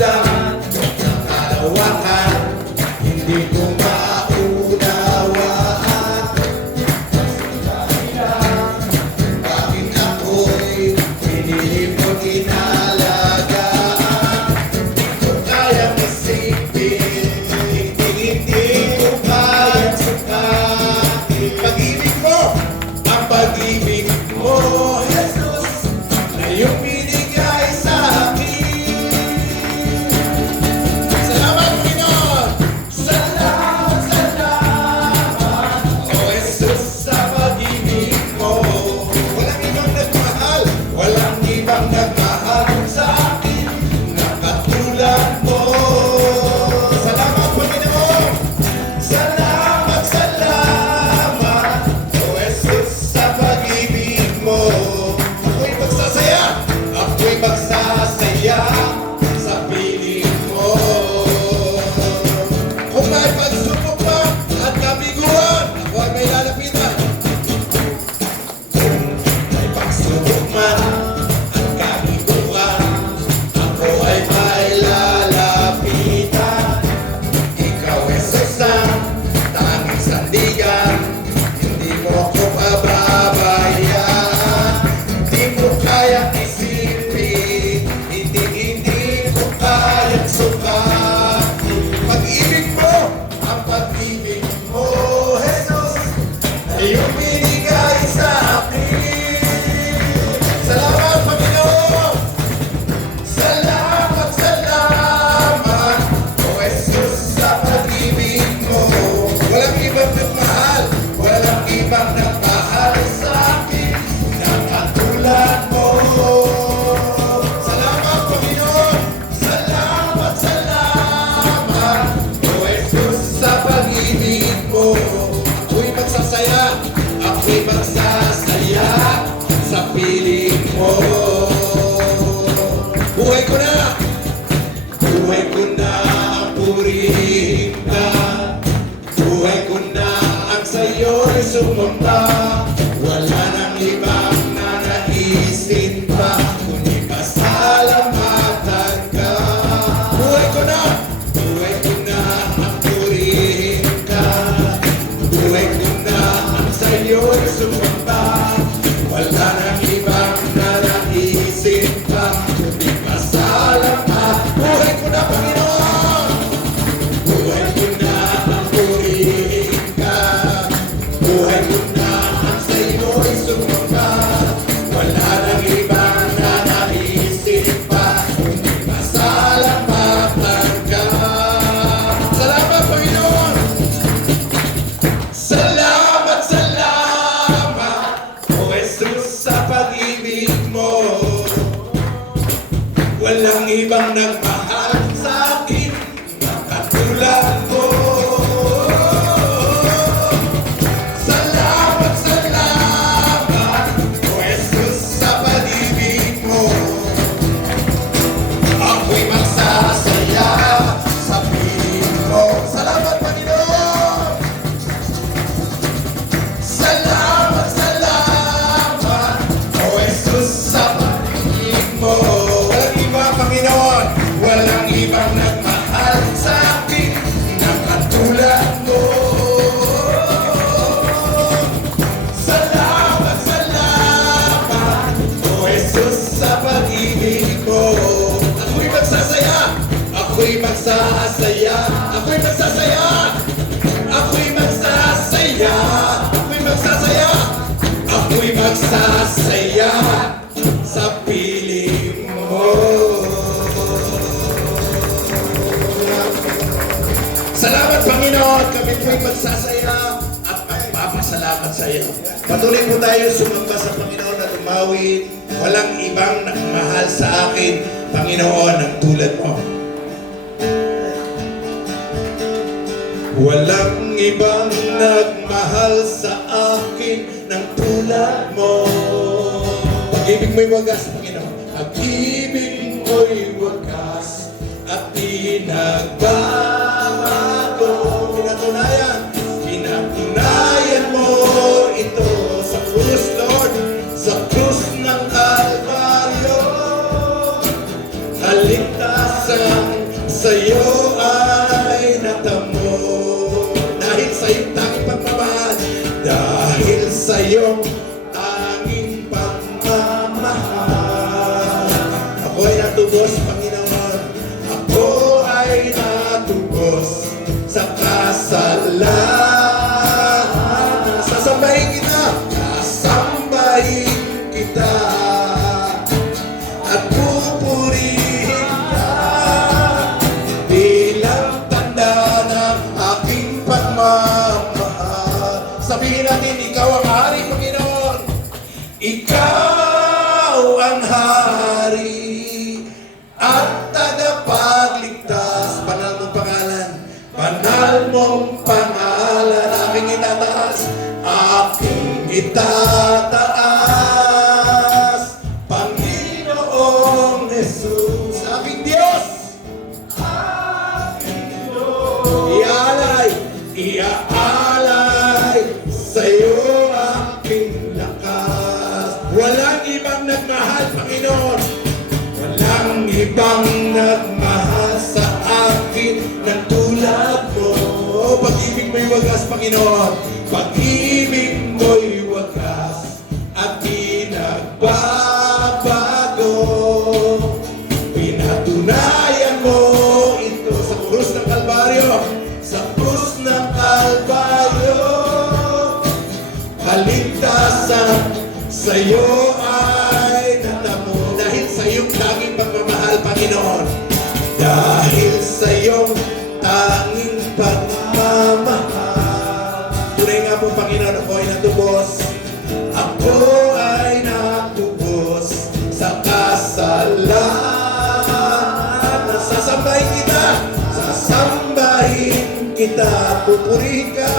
down. Billy Paul. magsasaya, ako'y magsasaya, ako'y magsasaya, ako'y magsasaya, ako'y magsasaya sa piling mo. Salamat Panginoon, kami po'y magsasaya at magpapasalamat sa iyo. Patuloy po tayo sumamba sa Panginoon at umawit. Walang ibang nakmahal sa akin, Panginoon, ang tulad mo. Walang ibang nagmahal sa akin ng tulad mo. Pag-ibig mo'y wagas, Panginoon. Pag-ibig mo'y wagas at pinagbabago Pinatunayan, pinatunayan mo ito sa krus, Lord. Sa krus ng Kalvaryo Kaligtasan sa'yo ay iyong tanging pagmamahal. Ako ay natubos, Panginoon. Ako ay natubos sa kasalanan. Sasambahin kita, sasambahin kita at pupurihin ka tanda ng aking pagmamahal. Sabihin natin, ikaw ang itataas. Aking itataas. Panginoong Jesus. Aking Diyos. Iaalay, iaalay sa'yo aking lakas. Walang ibang nagmahal, Panginoon. Walang ibang nagmahal Panginoon. Pag-ibig mo'y wagas at di nagbabago. Pinatunayan mo ito sa krus ng Kalbaryo. Sa krus ng Kalbaryo. Kaligtasan sa kasalanan. Sasambahin kita, sasambahin kita, pupurihin ka,